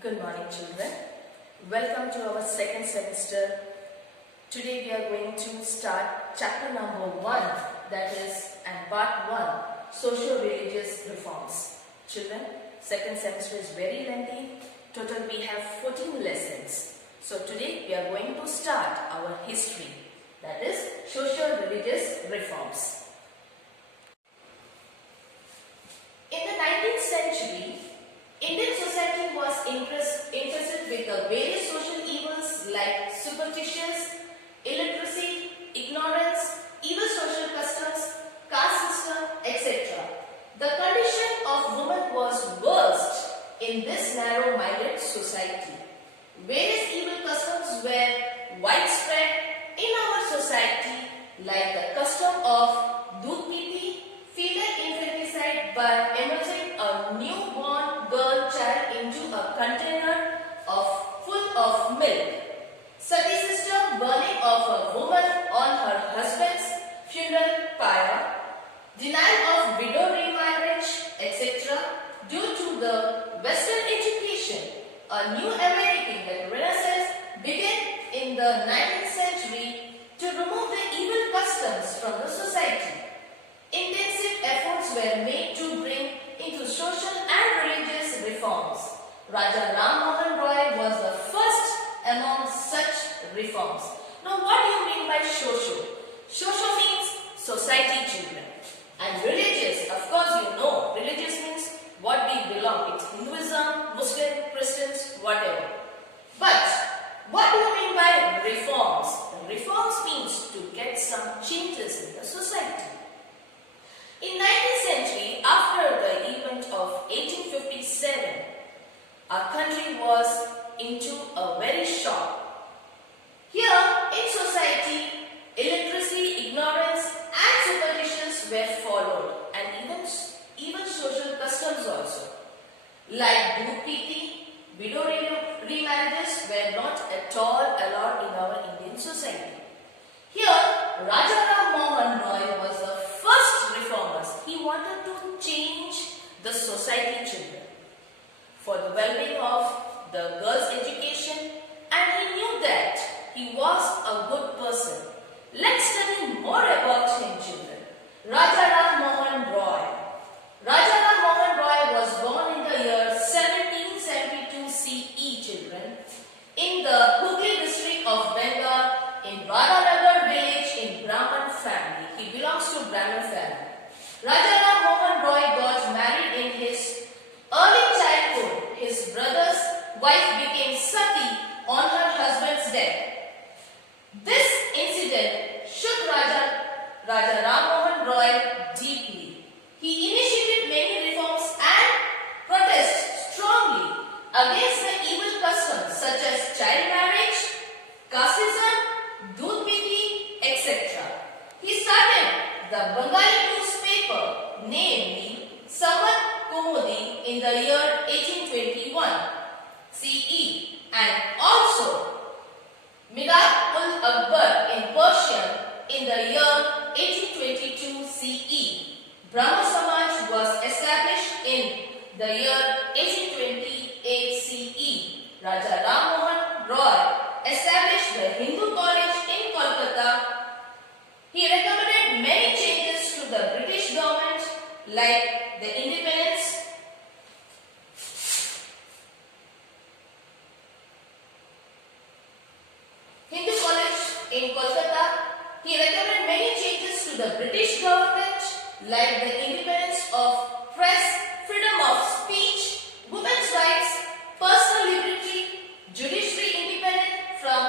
Good morning, children. Welcome to our second semester. Today we are going to start chapter number 1, that is, and part 1, Socio-Religious Reforms. Children, second semester is very lengthy. Total we have 14 lessons. So today we are going to start our history, that is, Socio-Religious Reforms. In the 19th century, Indian society was interested with the various social evils like superstitions, illiteracy, ignorance, evil social customs, caste system, etc. The condition of women was worst in this narrow-minded society. Various evil customs were widespread in our society, like the custom of doodh piti, female infanticide by immersing a newborn girl child into a container full of milk, sati system, burning of a woman on her husband's funeral pyre, denial of widow remarriage, etc. Due to the Western education, a new American Renaissance began in the 19th century to remove the evil customs from the society. Intensive efforts were made to bring into social and religious reforms. Raja Ram Mohan Roy was the first among such reforms. Now, what do you mean by socio? Socio means society, children. And religious, of course you know, religious means what we belong. It's Hinduism, Muslim, Christians, whatever. But, what do you mean by reforms? Reforms means to get some changes in the society. In 19th century, after the event of 1857, our country was into a very shock. Here, in society, illiteracy, ignorance and superstitions were followed, and even social customs also. Like doodh piti, widow remarriages were not at all allowed in our Indian society. Here, Raja Ram Mohan Roy was the first reformers. He wanted to change the society, children, for the well-being of the girls' education, and he knew that he was a good person. Let's study more about him, children. Raja Ram Mohan Roy. Raja Ram Mohan Roy was born in the year 1772 CE, children, in the Hooghly district of Bengal, in Radhanagar village in Brahman family. He belongs to Brahman family. Raja Ram Mohan Roy got married in his early childhood. His brother's wife became sati on her husband's death. This incident shook Raja Ram Mohan Roy deeply. He initiated many reforms and protests strongly against the evil customs such as child marriage, casteism, doodh piti, etc. He started the Bengali newspaper, namely Samvat Kumudi, in the year 1821 CE, and also Mirad-ul-Akbar in Persian in the year 1822 CE. Brahmo Samaj was established in the year 1828 CE. Raja Ram Mohan Roy established the Hindu College in Kolkata. He recommended many changes to the British government, like the independence, Hindu College in Kolkata. He recommended many changes to the British government, like the independence of press, freedom of speech, women's rights, personal liberty, judiciary independent from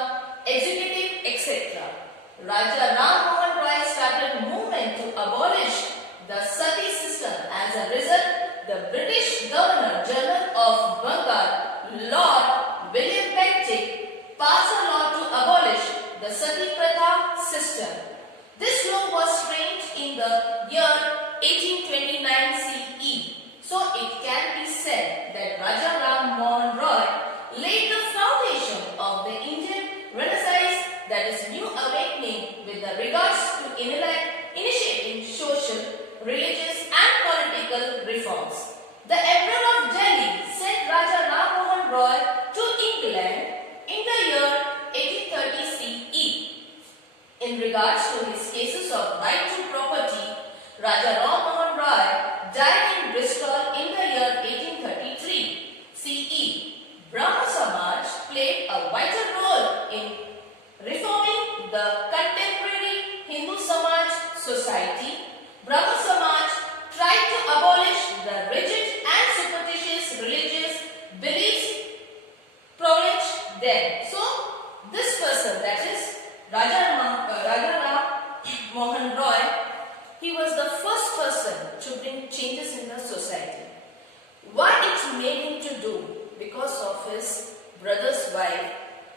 executive, etc. Raja Ram Mohan Roy started a movement to abolish the sati system. As a result, the British Governor General of Bengal, Lord William Bentinck, passed a law to abolish the sati pratha system. This law was framed in the year 1829 CE. So it can be said that Raja Ram Mohan Roy laid the foundation of the Indian Renaissance, that is, new awakening with regards to initiating social, religious and political reforms. The Emperor of Delhi sent Raja Ram Mohan Roy made him to do because of his brother's wife,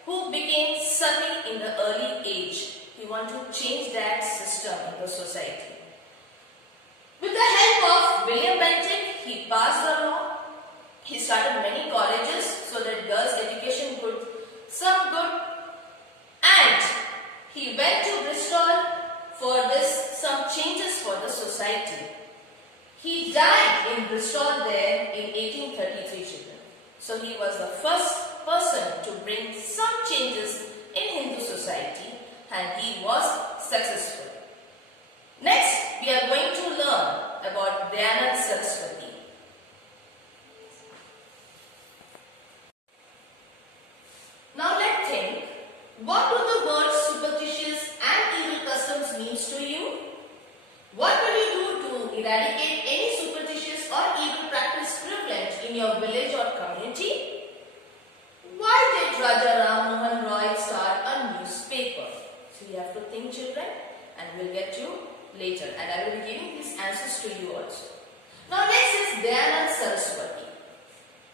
who became sati in the early age. He wanted to change that system in the society. With the help of William Bentinck, he passed the law. He started many colleges so that girls' education could some good, and he went to Bristol for some changes for the society. He died in Bristol there in 1833, children. So he was the first person to bring some changes in Hindu society, and he was successful. Next, we are going to learn about Dayanand Saraswati. Now let's think, what do the words superstitious and evil customs means to you? What will you do to eradicate any superstitious or evil practice prevalent in your village or community? Why did Raja Ram Mohan Roy start a newspaper? So you have to think, children, and we'll get you later, and I will be giving these answers to you also. Now next is Dayanand Saraswati.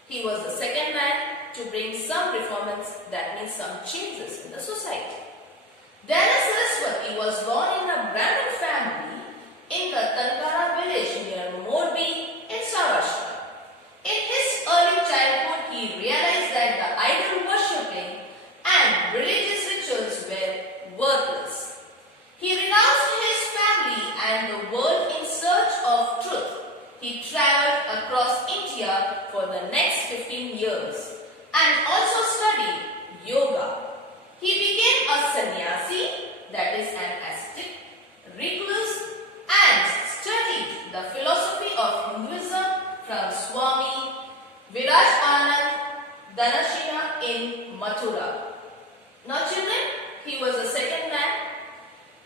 He was the second man to bring some reforms, that means some changes in the society. Dayanand Saraswati was born in a Brahmin family in the Tankara village near Morbi in Saurashtra. In his early childhood, he realized that the idol worshipping and religious rituals were worthless. He renounced his family and the world in search of truth. He traveled across India for the next 15 years and also studied yoga. He became a sannyasi, that is an ascetic, recluse, and studied the philosophy of Hinduism from Swami Virajanand Dhanashina in Mathura. Now children, he was the second man.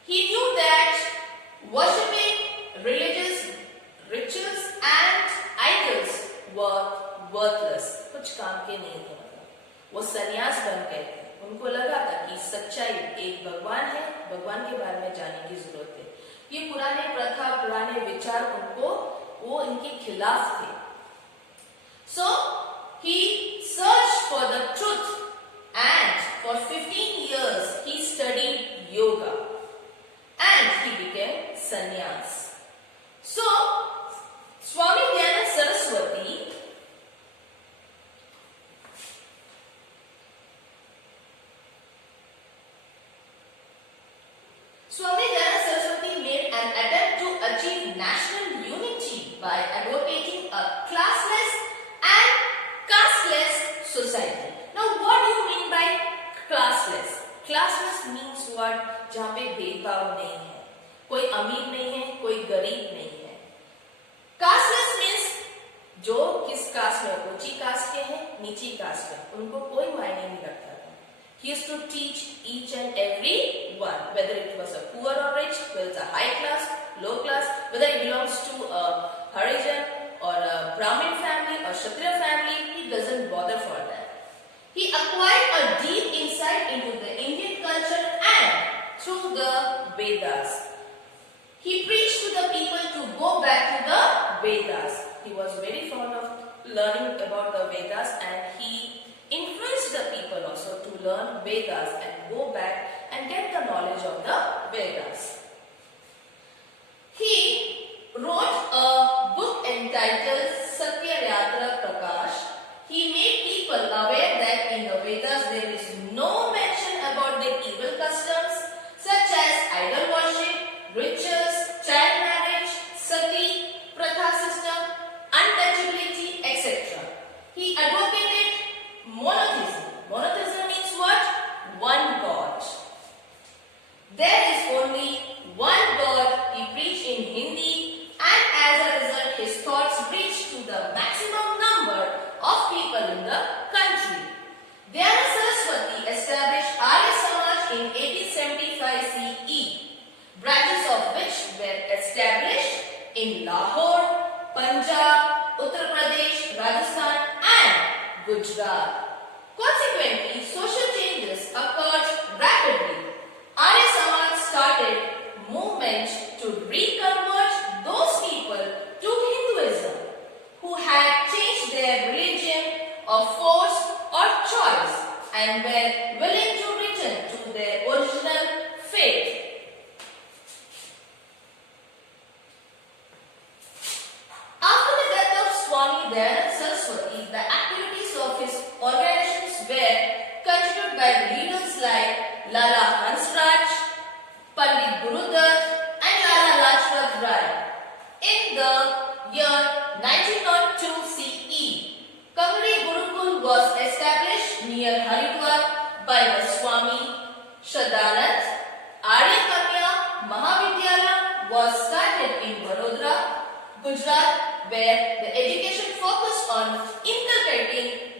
He knew that worshipping religious rituals and idols were worthless. कुछ काम के नहीं थे, वो सन्यास बन गए थे. उनको लगा था कि सच्चाई एक भगवान है, भगवान के बारे में जानने की जरूरत है. ये पुराने प्रथा, पुराने विचार वो इनके खिलाफ थे. So he searched for the truth, and for 15 years he studied yoga and he became sannyas. So Swami Dayanand Saraswati made an attempt to achieve national unity by advocating a classless and casteless society. Now what do you mean by classless? Classless means what? जहाँ पे भेदभाव नहीं है, कोई अमीर नहीं है, कोई गरीब नहीं है. Casteless means जो किस कास्ट में, ऊंची कास्ट के हैं, नीची कास्ट के, उनको कोई मायने नहीं रखता था. He used to teach each and every one, whether it was a poor or rich, whether it's a high class, low class, whether it belongs to a Harijan or a Brahmin family or Kshatriya family, he doesn't bother for that. He acquired a deep insight into the Indian culture and through the Vedas. He preached to the people to go back to the Vedas. He was very fond of learning about the Vedas, and he influenced the people also to learn Vedas and go back and get the knowledge of the Vedas. He wrote a book entitled Satyayatra Prakash. He made people aware that in the Vedas there is no mention about the evil customs such as idol worship, rituals, child marriage, sati, pratha system, untouchability, etc. He advocated monotheism. Monotheism means what? One God. There is only one God. He preached in Hindi, and as a result his thoughts reached to the maximum number of people in the country. Dayanand Saraswati established Arya Samaj in 1875 CE, branches of which were established in Lahore, Punjab, Uttar Pradesh, Rajasthan and Gujarat. Consequently, social changes occurred rapidly. Arya Samaj started movement to reconvert those people to Hinduism who had changed their religion and were willing to return to their original faith. After the death of Swami Dayanand Saraswati, the activities of his organizations were continued by leaders like Lala Hansraj, Pandit Gurudar and Lala Lajpat Rai. In the year 1902 CE, Kamari Gurukul was established near Haridwar by the Swami Shraddhanand. Arya Kanya Mahavidyalaya was started in Vadodara, Gujarat, where the education focused on inculcating